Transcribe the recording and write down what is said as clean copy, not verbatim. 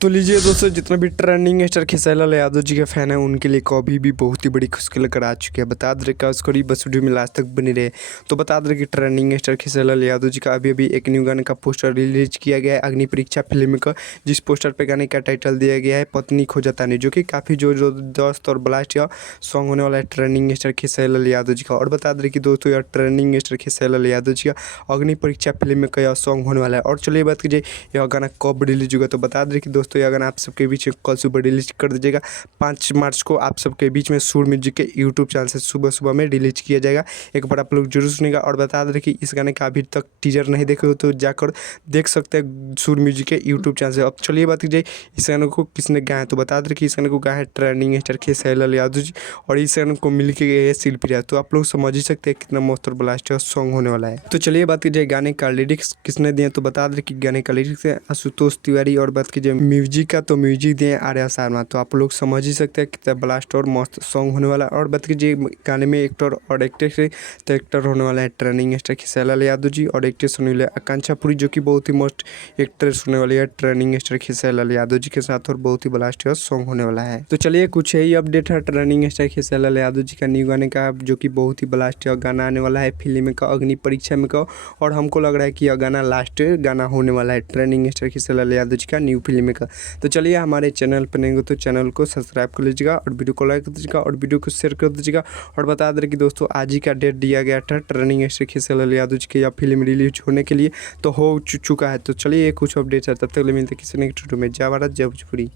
तो लीजिए दोस्तों, जितना भी ट्रेंडिंग स्टार खेसारी लाल यादव जी के फैन है उनके लिए कभी भी बहुत ही बड़ी खुशखबरी लेकर आ चुकी है। बता दे का उसको बस वीडियो में लास्ट तक बनी रहे। तो बता दे कि ट्रेंडिंग स्टार खेसारी लाल यादव जी का अभी अभी एक न्यू गाने का पोस्टर रिलीज किया गया है अग्नि परीक्षा फिल्म का, जिस पोस्टर पे गाने का टाइटल दिया गया है पत्नी खोजतानी, जो कि काफ़ी जोर जबरदस्त और ब्लास्ट या सॉन्ग होने वाला है ट्रेंडिंग स्टार खेसारी लाल यादव जी का। और बता दें कि दोस्तों यार ट्रेंडिंग स्टार खेसारी लाल यादव जी का अग्नि परीक्षा फिल्म का यह सॉन्ग होने वाला है। और चलिए बात कीजिए यह गाना कब रिलीज होगा। तो बता दें कि दोस्तों यह गाना आप सबके बीच में कल सुबह रिलीज कर दीजिएगा। 5 मार्च को आप सबके बीच में सुर म्यूजिक के यूट्यूब चैनल से सुबह सुबह में रिलीज किया जाएगा। एक बार आप लोग जरूर सुनिएगा। और बता दें कि इस गाने का अभी तक टीजर नहीं देखे हो तो जाकर देख सकते हैं सुर म्यूजिक के यूट्यूब चैनल से। अब चलिए बात कीजिए इस गाने को किसने गाया है। तो बता दें कि इस गाने को गाया है ट्रेंडिंग स्टार खेसारी लाल यादव जी, और इस गाने को मिल के गए है शिल्पी। तो आप लोग समझ ही सकते हैं कितना मस्त और ब्लास्ट सॉन्ग होने वाला है। तो चलिए बात कीजिए गाने का लिरिक्स किसने दिए। तो बता दें कि गाने का लिरिक्स है आशुतोष तिवारी, और बात कीजिए म्यूजिक का तो म्यूजिक दिए आर्या शर्मा। तो आप लोग समझ ही सकते हैं कितना ब्लास्ट और मस्त सॉन्ग होने वाला है। और बात कीजिए गाने में एक्टर और एक्ट्रेस है, तो एक्टर होने वाला है ट्रेंडिंग स्टार खेसारी लाल यादव जी, और एक्ट्रेस होने वाली है आकांक्षा पुरी, जो कि बहुत ही मस्त एक्ट्रेस होने वाली है ट्रेंडिंग स्टार खेसारी लाल यादव जी के साथ, और बहुत ही ब्लास्ट सॉन्ग होने वाला है। तो चलिए कुछ यही अपडेट है ट्रेंडिंग स्टार खेसारी लाल यादव जी का न्यू गाने का, जो कि बहुत ही ब्लास्ट गाना आने वाला है फिल्म का अग्नि परीक्षा में का। और हमको लग रहा है कि यह गाना लास्ट गाना होने वाला है ट्रेंडिंग स्टार खेसारी लाल यादव जी का न्यू फिल्म का। तो चलिए हमारे चैनल पर नहीं हो तो चैनल को सब्सक्राइब कर लीजिएगा, और वीडियो को लाइक कर दीजिएगा, और वीडियो को शेयर कर दीजिएगा। और बता दें कि दोस्तों आज ही का डेट दिया गया था ट्रेंडिंग स्टार खेसारी लाल यादव जी की यह फिल्म रिलीज होने के लिए, तो हो चुका है। तो चलिए कुछ अपडेट है, तब तक मिलते किसी नेक्स्ट वीडियो में। जय भारत जय भोजपुरी।